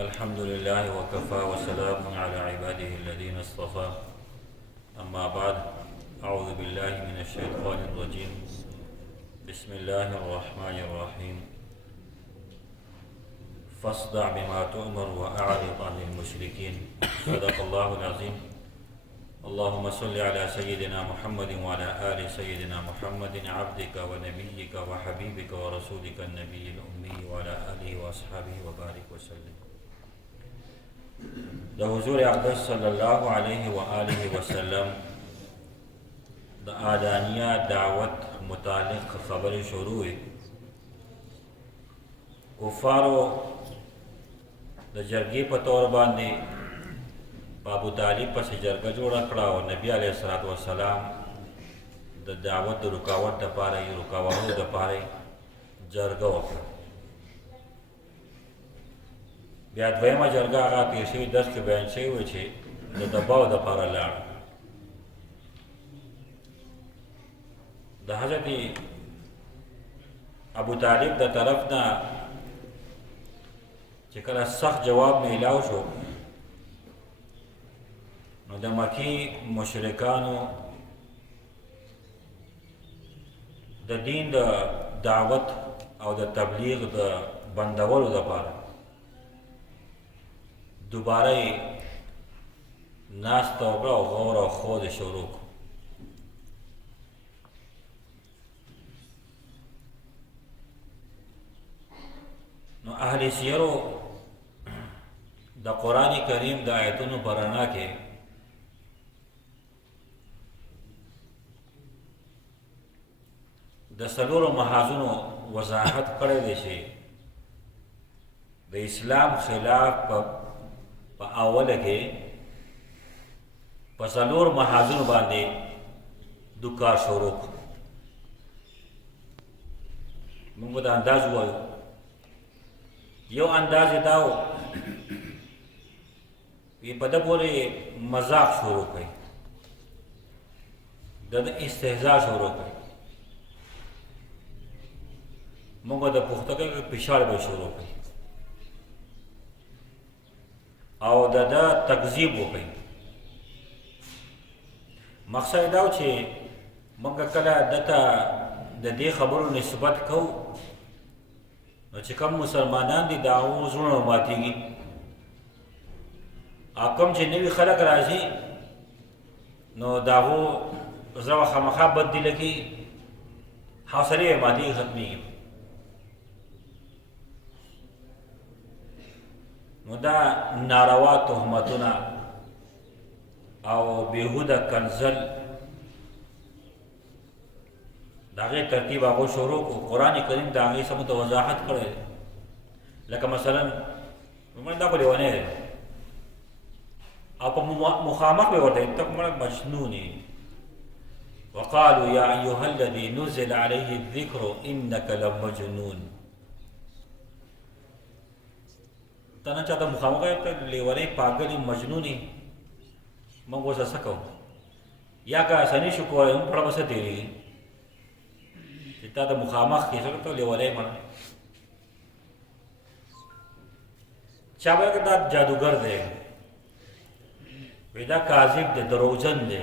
الحمد لله وكفى وسلام على عباده الذين اصطفى أما بعد أعوذ بالله من الشيطان الرجيم بسم الله الرحمن الرحيم فاصدع بما تؤمر وأعرض عن المشركين صدق الله العظيم اللهم صل على سيدنا محمد وعلى آل سيدنا محمد عبدك ونبيك وحبيبك ورسولك النبي الأمي وعلى آله وأصحابه وبارك وسلم. د حضور اقدس صلی الله علیه و آله وسلم د آدانیه دعوت متعلق خبرې شروع کفارو د جرګې په تور باندې په ابو طالب پسې جرګه جوړه کړه او نبی علیه الصلاة والسلام د دعوت د رکاوټ دپاره یې رکاوټونو دپاره جرګه وکړه. بیا دویمه جرګه هغه تېر شوي درس کې بیان شوي وو چې د دباو دپاره لاړه. د حضرت ابو طالب د طرف نه چې کله سخت جواب میلاو شو نو د مکی مشرکانو د دین د دعوت او د تبلیغ د بندولو دپاره دوباره ناسته وکړه او غور او خود شروع کړو. نو اهل سیرو د قرآن کریم د آیتونو په رڼا کې د څلورو محاذونو وضاحت کړی دی چې د اسلام خلاف په اوله کې په څلور محاذونو باندې دو کار شروع کړو. موږ د انداز وایو. یو انداز یې دا و وی په ده پورې مذاق شروع کړئ، د استهزا شروع کړئ، موږ د پختګۍ پشاړ به شروع کړئ او د ده تکذیب وکړئ. مقصد دا و چې موږ کله دته د دې خبرو نسبت کوو نو چې کوم مسلمانان دي د هغو زړونه ماتېږي، او کوم چې نوي خلک راځي نو د هغو زړه خامخا بد دي لګي، حوصلې یې ماتېږي، ختمېږي. نو دا ناروا تهمتونه او بېهوده کنځل د هغې ترتیب هغو شروع کړو. قرآن کریم د هغې څه ته وضاحت کړی دی. لکه مثلا دا خو لیونی دی او په مخامخ به ورته ته مړه مجنون یې. وقالوا یا ایها الذي نزل علیه الذکر انک لمجنون. ته نه چاته مخامخ یې ته لیونی پاگل مجنون یې، موږ اوس څه کوو؟ یا که اساني شو کولی هم پړه به څه تېرېږي چې تا د مخامخ کې څه ته لیونی مړه. چا به دا جادوګر دی، وی دا کاذب دی، دروغجن دی.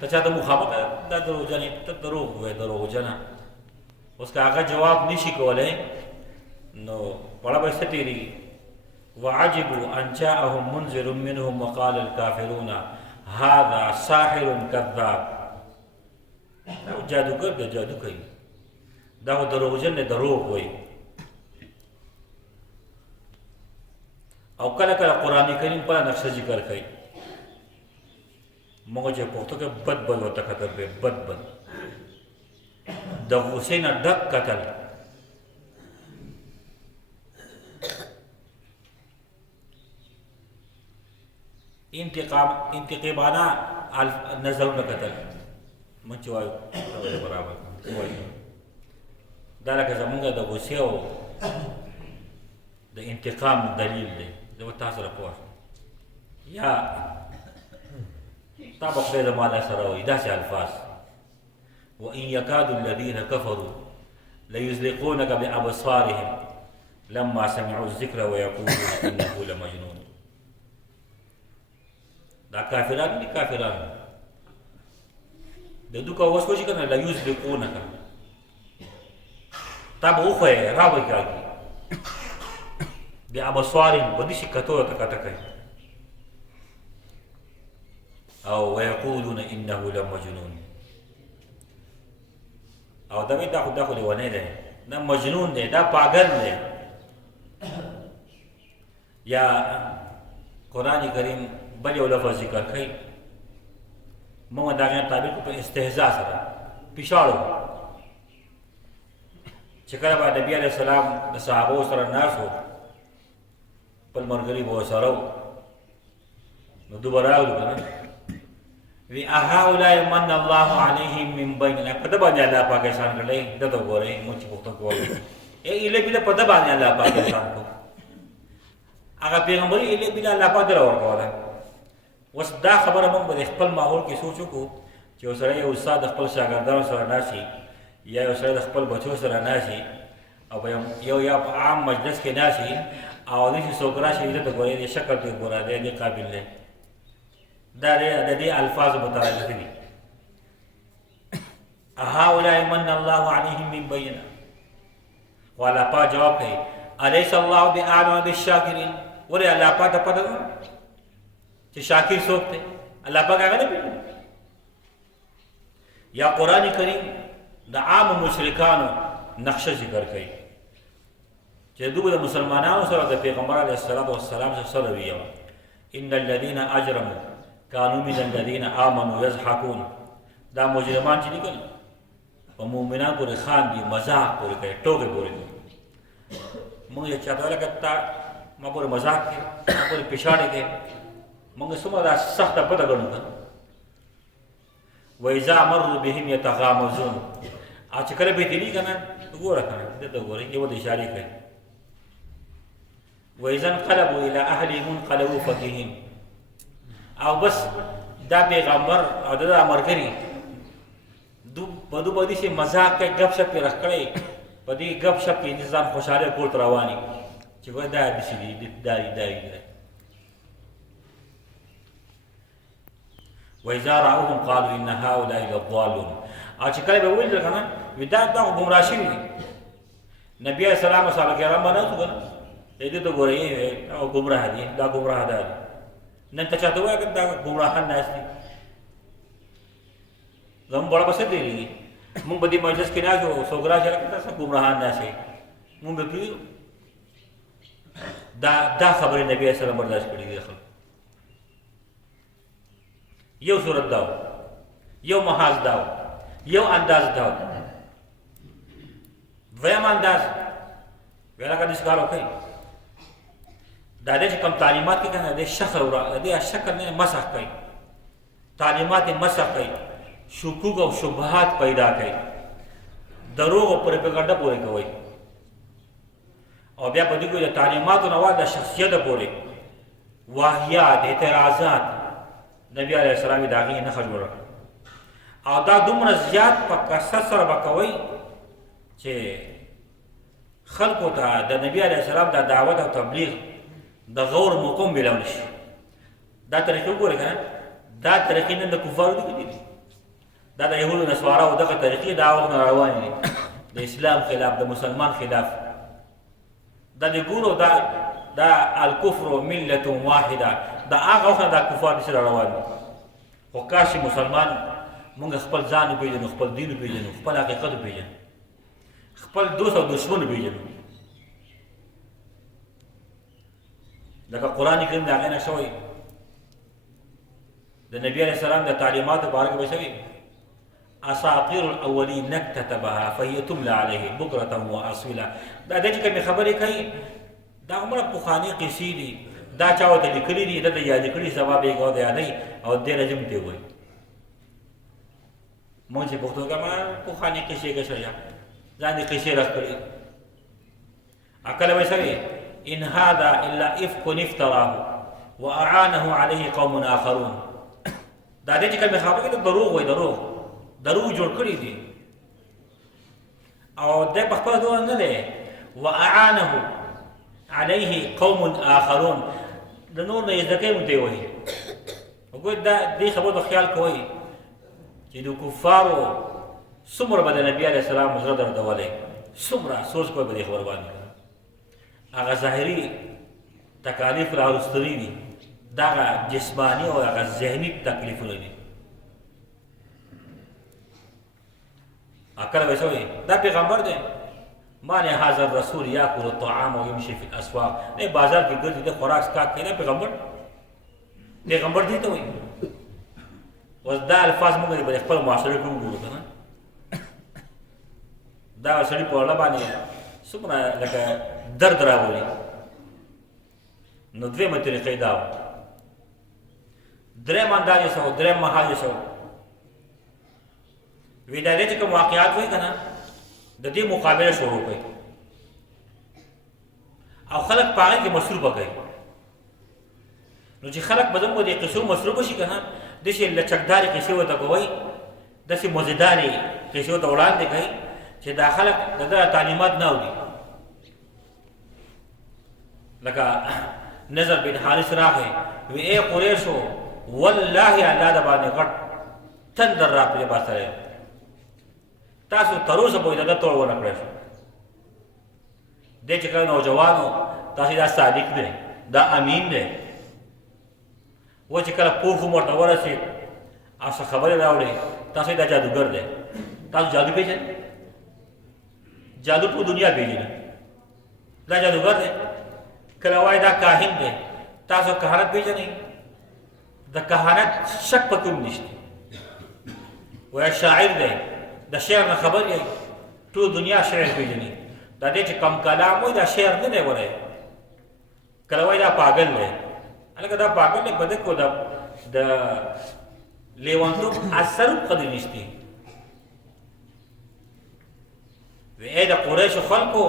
ته چاته مخامخ دا دروغجن یې، ته دروغ وایې، دروغجنه. اوس که هغه جواب نشي کولی نو پړه به څه تېرېږي. وعجبوا ان جاءهم منذر منهم وقال الكافرون هذا ساحر كذاب. دا جادوګر دی، جادو کوي. دا خو دروغجن دی، دروغ وایي. او کله کله قرآن کریم په نقشه ذکر کوي. موږ چې پښتو کې بد بد ورته کتل دی، بد بد د غصې نه ډک کتل. انتقامانه نظرونه کتل. موږ چې وایو برابر وایو دا لکه زمونږ د غصې او د انتقام دلیل دی. زه به تاسو سره پوه شم یا تا به خدای زما له سره وایي داسې الفاظ. وإن يكاد الذين كفروا ليزلقونك بأبصارهم لما سمعوا الذکر ويقولون انه لمجنون. دا کافران دي کافران د دوکا وسوځي کنه لا یذلقونک تاب اوخه راوي کاږي بیا ابصار بدی شکتو تکا کوي او ويقولون انه لمجنون او دا دا خو دی ونه دی دا مجنون دی دا پاگل دی. یا قرآن کریم بل یو لفظ ذکر کوي موږ دا غیر تعبیر کو په استهزاء سره پښاړو چې کله به نبی علیہ السلام د صحابه سره ناسو په مرګري بو سره نو دوباره وکړه وی اهؤلاء من الله عليهم من بيننا پد باندې الله پاکستان کړي دته ګورې مو چې پښتو کوي ای له بل پد باندې الله پاکستان کو هغه پیغمبري له بل الله پاک درو ورکوله. وس دا خبره موږ په خپل ماحول کې سوچو کو چې وسره یو استاد خپل شاګردانو سره ناشي یا یو سره خپل بچو سره ناشي او یو عام مجلس کې ناشي او د څوکرا شي دته ګورې شکل ته ګورې دی قابل نه دا د دې الفاظ متعلق دي. هؤلاء من الله عليهم من بيننا ولا پا جواب کوي اليس الله باعلم بالشاكرين ولې الله پا ته پد چې شاکر څوک دی الله پاک هغه نه پیژني. یا قران کریم د عام مشرکانو نقشه ذکر کوي چې دوی د مسلمانانو سره د پیغمبر علیه الصلاۃ والسلام سره ویو ان الذين اجرموا كانوا من الذين آمنوا يضحكون. دا مجرمان چې دي کنه په مؤمنانو پورې خان دي مزاق پورې کوي ټوکې پورې کوي. موږ یې چاته لګتا ما پورې مزاق کوي ما پورې پښاړې کوي موږ سمه سخته پته ګڼو. وإذا مروا بهم يتغامزون چې کله به دي کنه وګوره کنه دته وګوره یو د اشاره کوي. وإذا انقلبوا إلى أهلهم انقلبوا فكهين. او بس دا پیغمبر او دا امرګری دو بدو بدی سے مزاق کې غب شپ رخ کړي پدې غب شپ کې نظام خوشاله کوټ رواني چې وای دا د شي دي داري وإذا رأوهم قالوا إن هؤلاء لضالون. چې کله به ویل کنه ودا دا گمراه شي نبی اسلام صلی الله علیه وسلم باندې کنه دې ته ګورې او گمراه دي دا گمراه دي نن ته چاته وایي دا گمراهان ناس دي زموږ بڑا بس دی موږ به دې مجلس کې نه جو سوګرا چې راکته سب گمراهان ناس دي موږ به پیو دا خبره نبی صلی الله علیه وسلم برداشت کړې دي. یو صورت داو یو محاذ داو یو انداز داو دویم انداز ویلا کا دسګارو کوي دا دې کوم تعلیمات کې کنه دې شخر ورا دې شکل نه مسح کوي تعلیمات مسح کوي شکوک او شبهات پیدا کوي دروغ او پروپاګاندا پورې کوي او بیا په دې کې تعلیمات او نواده شخصیت پورې واهیات اعتراضات نبی علیہ السلام داغي نه خبره او دا دومره زیات په کثرت سره وکوي چې خلقو ته د نبی علیہ السلام د دعوت او تبلیغ د غور مقام ملول شي. دا طریقې ګورې کنه دا طریقې نه د کفارو دي دا د يهودو نسوارا او دغه طریقې دا وغه روان دي د اسلام خلاف د مسلمان خلاف دا د ګورو دا الکفر ملت واحده دا هغه وخت دا کفار سره روان دي. خو کاشي مسلمان مونږ خپل ځان پیژنو خپل دین پیژنو خپل حقیقت پیژنو خپل دوست او دشمن پیژنو. لکه قرآن کریم دا غنه شوی د نبی علیہ السلام د تعلیمات بارک بشوی اساطیر الاولین نكتتبها فهي تملى عليه بكره واصيلا. دا د کوم خبرې کوي دا عمره بخاری قصې دي دا چاو ته لیکلي دي د یاد کړي سبب یې غو دی نه او د رجم دی وای مونږ په پښتو کې ما بخاری قصې کې شوی ځان دې قصې راکړي عقل وسوي ان هذا الا افك افتراه واعانه عليه قوم اخرون. دا دې کوم خبرې د دروغ وای دروغ جوړ کړی دي او د په خپل ډول نه دی واعانه عليه قوم آخرون د نور نه ځکه مونته وایي وګور دا دې خبرو خیال کوئ چې د کفارو څومره به د نبي علیه السلام زړه دردولی څومره سوچ کوئ په دې خبر باندې هغه ظاهري تکالیف راوستلي دي دغه جسماني او هغه ذهني تکلیفونه دي کله به څه دا پیغمبر دی معنی حاضر رسول یاکل الطعام و یمشي فی الاسواق نه بازار کې ګرځي د خوراک سکات کوي پیغمبر دی ته وایي اوس دا الفاظ موږ به خپل معاشره کې وګورو کنه دا سړي په اړه باندې څومره لکه درد راوړي نو دویمه طریقې دا وه درېم اندازې څه و درېم مهال څه و وی دا دې چې کوم واقعات وایي که نه د دې مقابله شروع کوي او خلک په هغې کې مصروفه کوي نو چې خلک به زموږ د قصو مصروفه شي که نه داسې لچکدارې قصې ورته کوئ داسې مزیدارې قصې ورته وړاندې کوي چې دا خلک د ده تعلیمات نه اوري لکه نظر بن حارث راغی وی ای قریشو والله الله د باندې غټ تندر را پرې باسره تاسو تر اوسه پورې د ده توړ ونه کړی شو دی چې کله نوجوانو تاسې دا صادق دی دا امین دی و چې کله پوخ عمر ته ورسېد او څه خبرې راوړې تاسو دا جادوګر دی تاسو جادو پېژنئ جادو ټول دنیا پېژني دا جادوګر دی کله وایي دا کاهن دی تاسو کهانت پېژنئ د کهانت شک په کوم نشته وایي شاعر دی د شعر نه خبر یې ټول دنیا شعر پېژني دا دی چې کم کلام وایي دا شعر نه دی وایي کله وایي دا پاگل دی هلکه دا پاگل دی په دې کو د لیونتوب اثر هم قدر نشته وی د قریشو خلکو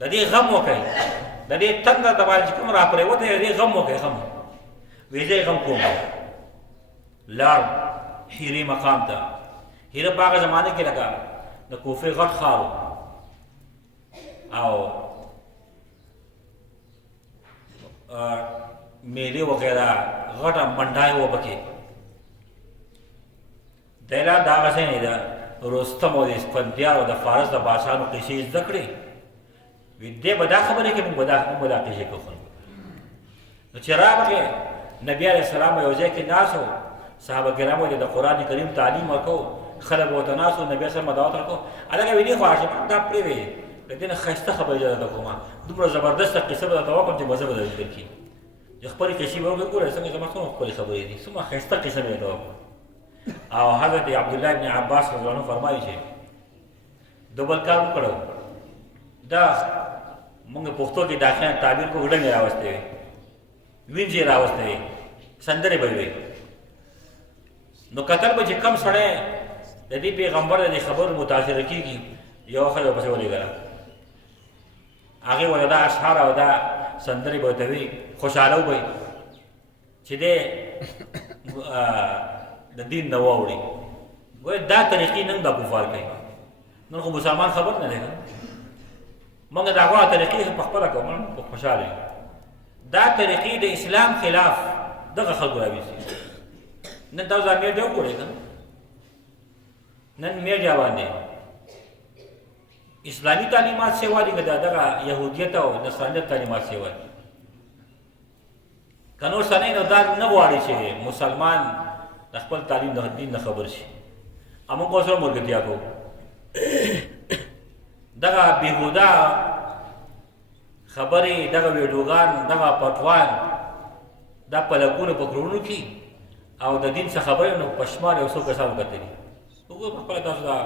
د دې غم وکړئ د دې تنده د باندې چې کوم را پرېوتی د دې غم وکړئ غم وی زه یې غم کوم لاړ حیرې مقام ته حیره په هغه زمانه کې لکه د کوفې غټ ښار او میلې وغیره غټه منډای و پکې دی لا دا هغسې نه ده رستم او د اسفندیار او د فارس د بادشاهانو قصې زده کړې وي دی به دا خبرې کوي موږ به دا قصې کوو نو چې راغلې نبي علیه السلام یو ځای کې ناست و صحابه کرامو د قرآن کریم تعلیم ورکوو خلک ورته ناست و نبي صاحب دعوت ورکوو هلکه ویلې خو هاشم دا پرېږدئ د دې نه ښایسته خبرې درته کوم دومره زبردسته قصه به درته وکړم چې مزه به درته درکړي چې خپلې قصې به وګورئ څنګه زما څومره ښکلې خبرې دي څومره ښایسته قصه به درته وکړم او حضرت عبدالله ابن عباس رضی الله عنه فرمایي چې د بل کار وکړو دا موږ پښتو کې داخله تعبیر کو وډنګې راوستې وي وینځې راوستې وي سندرې به وي نو کتل به چې کم سړی د دې پیغمبر د خبرو متاثره کېږي یو ښځه ورپسې ولېږله هغې ورته دا اشعار او دا سندرې به ورته وي خوشحاله به وي چې دی د دین نه واوړي ګویا دا طریقې نن دا کفار کوي نن خو مسلمان خبر نه دی موږ د هغو طریقې په خپله کوو موږ خوشحاله یو دا طریقې د اسلام خلاف دغه خلکو راویستي نن تاسو دا میډیا وګورئ که نن میډیا باندې اسلامي تعلیمات سیوا دي که دغه یهودیت او نصرانیت تعلیمات سیوا دي که نور څه نه نو دا نه غواړي چې مسلمان د خپل تعلیم د دین نه خبر شي موږ اوس هم ملګرتیا کوو دغه بېهوده خبرې دغه ویډیوګان دغه پټوان دا پلکونه په کروړونو کې او د دین څه خبرې نو په شمار یو څو کسانو کتلي وګورئ په خپله تاسو دا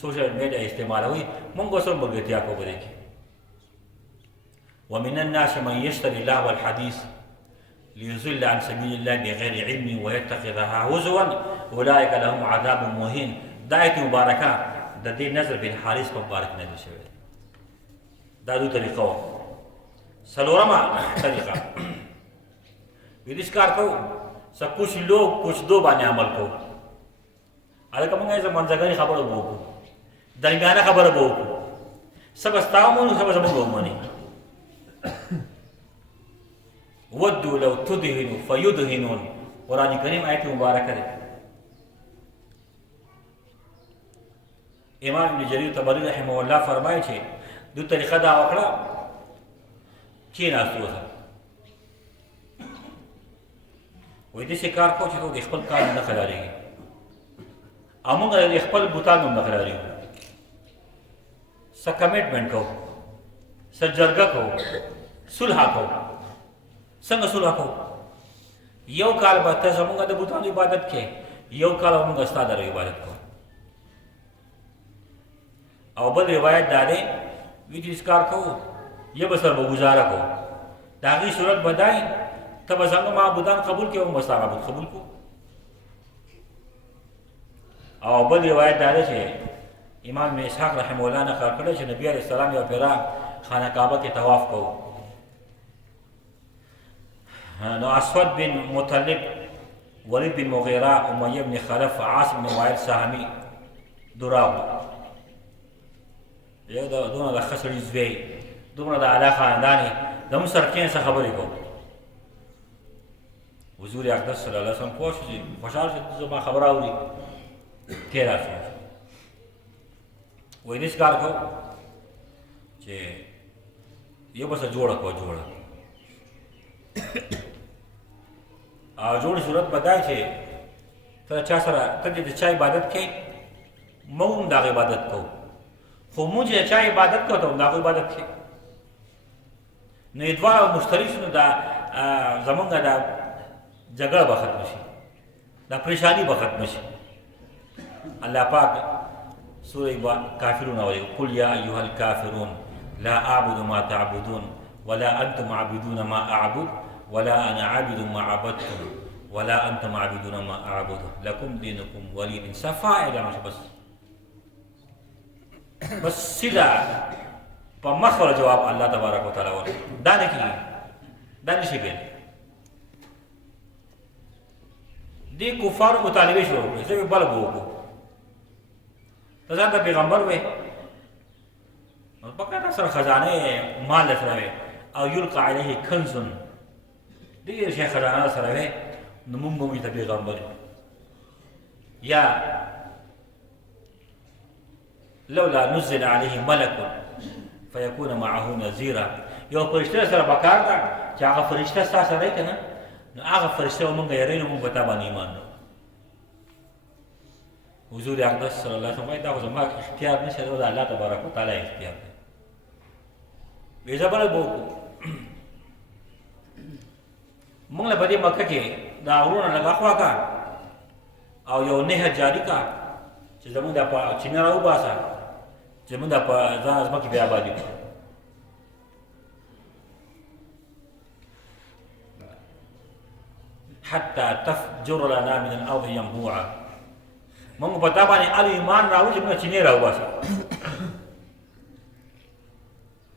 سوشل میډیا استعمالوئ موږ اوس هم ملګرتیا کوو په دې کې ومن الناس من یشتري لهو الحدیث ليضل عن سبيل الله بغير علم ويتخذها هزوا اولئك لهم عذاب مهين دا آیت مبارکه د دې نظر بن حارث په مبارک نازل شوې دا دو طریقه وه څلورمه طریقه ویدیس کار کوو څه کچھ لو کچھ دو باندې عمل کوو هلکه موږ یې منځګړې خبره به وکړو درمیانه خبره به وکړو څه به ستا ومنو څه به زموږ ومنې ودوا لو تدهنوا فيدهنون. قرآن کریم آیت مبارکه ده. امام ابن جریر طبری رحمه الله فرمایي چې دو طریقه دا وکړه کېناستو ورته وایي داسې کار کوو چې ته د خپل کار نه قلاریږي او موږ د خپل بوتان هم نه قلاریږو څه کمیټمنټ کوو څه جرګه کوو صلح کوو څنګه صلح کوو یو کال به ته زموږ د بوتانو عبادت کې یو کال به موږ ستا د عبادت کوو او بل روایت دا دی وی چې کار کوو یا به سره به ګزاره کوو د هغې صورت به دا ته به څنګه معبودان قبول کړې او به ستا معبود قبول کړو او بل روایت دا دی چې امام ابن اسحاق رحمه الله نقل کړی چې نبي علیه السلام یو پیرا خانه کعبه کې طواف کوو نو اسود بن مطلب ولید بن مغیره امیه بن خلف عاص بن وائل سهمي دراغ یو دونه د خسرې زوی دومره د اعلی خاندان د مسرکین څخه خبرې کوو حضور اقدس صلی الله علیه وسلم پوه شو چې خوشحال شو زما خبره اوري تېره شو وایي داسې کار کوو چې یو به څه جوړه کوو جوړه او جوړې صورت به دا چې ته چا سره ته د چا عبادت کوې موږ هم د هغه عبادت کوو خو موږ د چا عبادت کوو ته هم د هغو عبادت کوې نو یې دواړه مشترک شو نو دا زمونږ دا جګړه به ختمه شي دا پریشاني به ختمه شي الله پاک سوره کافرون وایي قل یا ایها الکافرون لا اعبد ما تعبدون ولا انتم عابدون ما اعبد ولا انا عابد ما عبدتم ولا انتم عابدون ما اعبد لكم دينكم ولي دين صفاء بس سیده په مخ ولا جواب الله تبارک وتعالى ور دا نه کیږي دا نشي کېدای دې کفار مطالبه شروع کړې چې بل وګورو ته ځان ته پیغمبر وې نو پکې سره خزانه مال سره او یلقى عليه کنز دې شي خزانه سره وې نو موږ ته پیغمبر یا لولا نزل عليه ملك فيكون معه نذيرا یو فرشته سره پکار دا چې هغه فرشته سره دی کنه نو هغه فرشته مونږ یې رینو مونږ ته باندې ایمان نو حضور اقدس صلی الله علیه وسلم دا خو زما اختیار نشه دا الله تبارک وتعالى اختیار دی وې ځبل بو مونږ له بده مکه کې دا ورونه لگا خوا کا او یو نه جاری کا چې زموږ د چینه راو باسه چې موږ د ځان ازمکه بیا آبادي کړو حتى تفجر لنا من الارض ينبوعا موږ په تا باندې ال ایمان راو چې موږ چینه راو باسه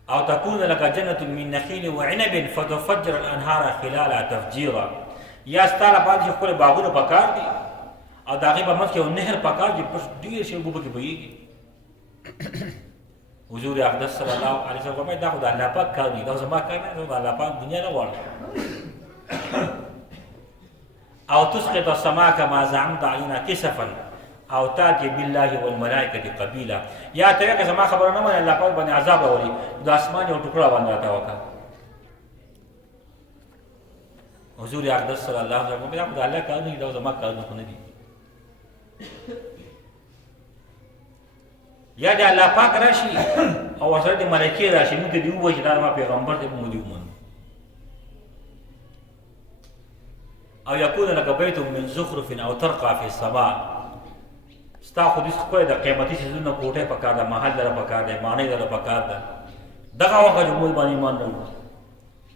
او تكون لك جنة من نخيل وعنب فتفجر الانهار خلالها تفجيرا یا ستاره باندې خپل باغونه پکار دي او دا غي په مخ کې نهر پکار دي په ډیر شی وبو کې بهيږي حضور اقدس صلی الله علیه وسلم دا خدای الله پاک کار دی دا زما کار نه دا الله پاک دنیا نه وړي او تسقط السماء كما زعمت علينا كسفا او تاتي بالله والملائكه قبيلا یا ته که زما خبره نه مې الله پاک باندې عذاب راولي د اسمان یو ټوکړه باندې راته وکړه حضور اقدس صلی الله علیه وسلم دا الله کار نه دا زما کار نه دي یا د الله پاک راشي او ورسره د ملائکې راشي موږ دې ووایو چې دا ما پیغمبر دې موږ دې ومنو او يكون لك بيت من زخرف او ترقى في السماء ستا خو دې خو د قیمتي شیزونو کوټه پکار ده محل دره پکار ده معنی دره پکار ده دغه وخت موږ باندې ایمان لرو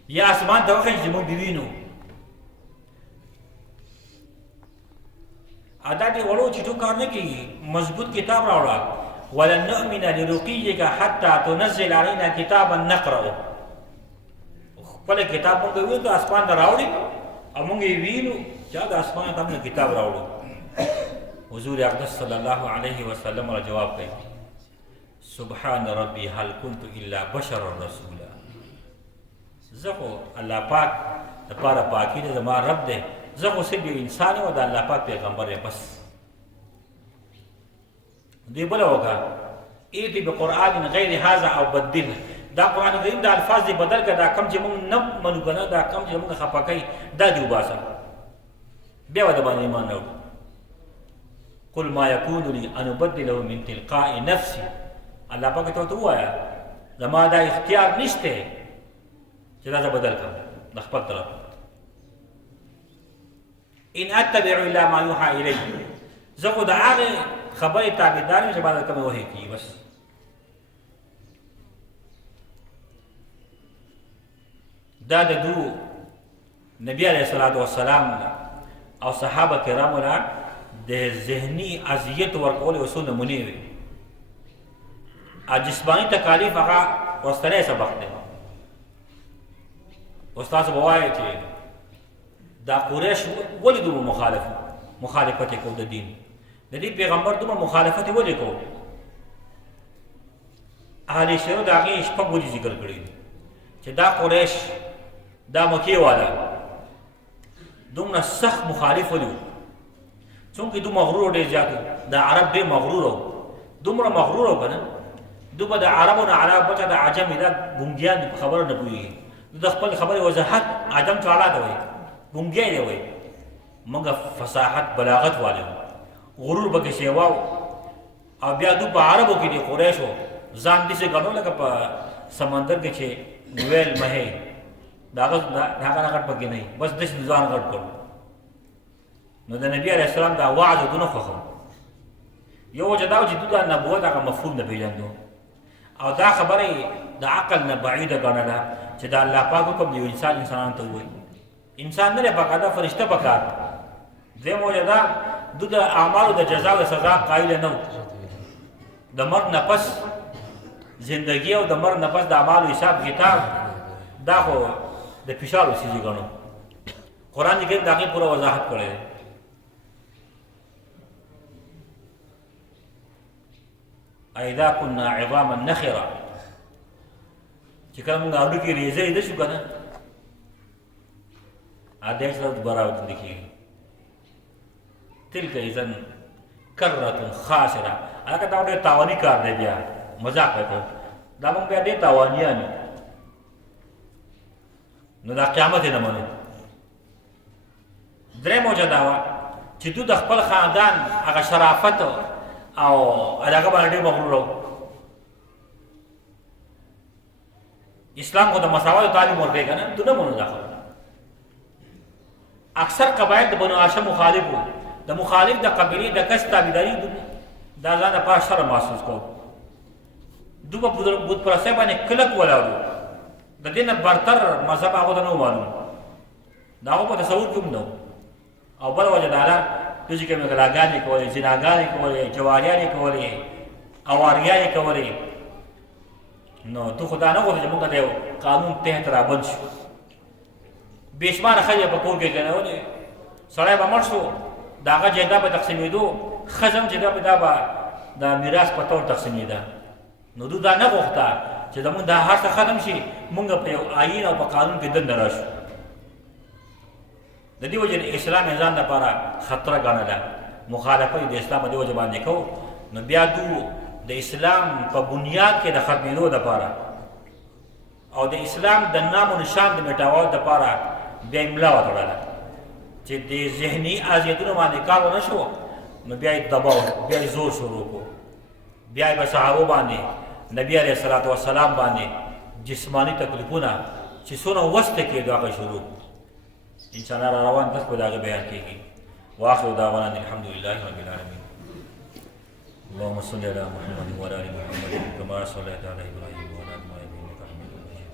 یا اسمان دغه چې موږ دی وینو ادا دې وړو چې ټو کار نه کوي مضبوط کتاب راوړه ولن نؤمن لرقيك حتى تنزل علينا كتابا نقرأه خپل کتاب موږ وینو ته اسمان دراوړي او موږ وینو چې دا اسمان ته موږ کتاب راوړو حضور اقدس صلی الله علیه وسلم را جواب کوي سبحان ربي هل كنت الا بشرا رسولا زه الله پاک لپاره پاکي ده زما رب دی زه خو صرف یو انسان یم او د الله پاک پیغمبر یم بس دوی بله وکړه ایتی بقرآن غیر هذا او بدل دا قرآن کریم دا الفاظ دی بدل کړه دا کم چې موږ نه منو که نه دا کم چې موږ خفه کوي دا دې وباسه بیا به د باندې ایمان راوړو قل ما یکون لی ان ابدله من تلقاء نفسي الله پاک ته ووایه زما دا اختیار نشته چې دا زه بدل کړم د خپل طرف ان اتبع الا ما یوحى الی زه خو د هغې خبرې تابعدار یم چې ما درته کومې وحی کېږي بس دا د دو نبی علیه الصلاة والسلام او صحابه کرامو له د ذهني اذیت ورکولو یو څو نمونې وې جسماني تکالیف هغه وروستنی سبق دی استاد به وایي چې دا قریش ولې دومره مخالفت یې کوو د دین د دې پیغمبر دومره مخالفت یې ولې کوو اهل شعر د هغې شپږ ولې ذکر کړي دي چې دا قریش دا مکې والا دومره سخت مخالف ولې وو چونکې دو مغرور ډېر زیات وو د عرب ډېر مغرور وو دومره مغرور وو که نه دو به د عربو نه علاوه بچه د عجم دا ګونګیان دي په خبره نه پوهېږي د خپل خبرې وضاحت عجم چاړه ته وایي ګونګی دی وایي موږ فصاحت بلاغت والے وو غرور به کې سیوا او بیا دو په عربو کې دي قریشو ځان داسې ګڼو لکه په سمندر کې چې ویل مهی د هغه نه غټ پکې نه وي بس داسې ځان غټ کړو نو د نبي علیه السلام دا وعظ ورته نه خوښو یو وجه دا و چې دوی دا نبوت هغه مفهوم نه پېژندو او دا خبره د عقل نه بعیده ګڼله چې د الله پاک حکم د یو انسانانو ته ووایي انسان نه دی پکار دا فرشته پکار دویم وجه دا دوی د اعمالو د جزا او سزا قایله نه و د مرګ نه پس زندگی او د مرګ نه پس د اعمالو حساب کتاب دا خو د فشارو څیزې ګڼو قرآن کریم د هغې پوره وضاحت کړی دی اذا كنا عظاما نخرا چې کله موږ هډوکي ریزه لیده شو که نه ادی سره دوباره ورته لیکېږي تلک اذن کرة خاسره هلکه دا ډېر تاواني کار دی بیا مذاق وکړو دا موږ بیا ډېر تاوانیان یو نو دا قیامت یې نه منو درېیم وجه دا وه چې دوی د خپل خاندان هغه شرافت او هغه باندې ډېر مغرور وو اسلام خو د مساوات تعلیم ورکوي که نه تو نه منو دا خبره اکثر قبایل د بنو هاشم مخالف وو د مخالف د قبیلې د کس تابعداري دا ځان لپاره شرم محسوس کوو دوی په بت پرستۍ باندې کلک ولاړ وو د دې نه برتر مذهب هغو ته نه و معلوم د هغو په تصور کې هم نه او بله وجه دا ده دوی چې کومې غلاګانې کولې زناګانې کولې جواریانې کولې اواریانې کولې نو تو خو دا نه غواړې چې موږ د یو قانون تحت رابند شو بې شماره ښځې په کور کې ګڼولې سړی به مړ شو د هغه جایداد به تقسیمېدو ښځه هم چې دا به د میراث په طور تقسیمېده نو دوی دا نه غوښته چې زموږ دا هر څه ختم شي موږ په یو آیین او په قانون کې دننه راشو د دې وجې د اسلام ځان لپاره خطره ګڼله مخالفت د اسلام په دې وجه باندې کوو نو بیا دو د اسلام په بنیاد کې د ختمېدو دپاره او د اسلام د نام و نشان د میټاولو دپاره بیا یې ملا وتړله چې د ذهني اذیتونو باندې کار ونه شو نو بیا یې دباو بیا یې زور شروع کړو بیا یې په صحابو باندې نبي علیه الصلاة والسلام باندې جسمانی تکلیفونه چې څونه وسته کېدو هغه شروع انشاءالله را روان درس به د هغې بیان کېږي واخر دعوانا الحمد لله رب العالمين اللهم صل على محمد وعلى ال محمد كما صليت على ابراهيم وعلى ال ابراهيم انك حميد مجيد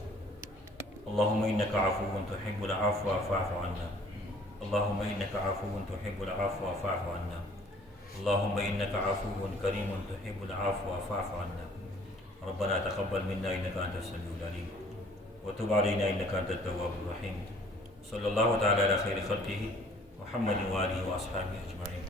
اللهم انك عفو تحب العفو فاعف عنا اللهم انك عفو تحب العفو فاعف عنا اللهم انك عفو كريم تحب العفو فاعف عنا ربنا تقبل منا انك انت السميع العليم وتب علينا انك انت التواب الرحيم صلى الله تعالى على خير خلقه محمد واله واصحابه اجمعين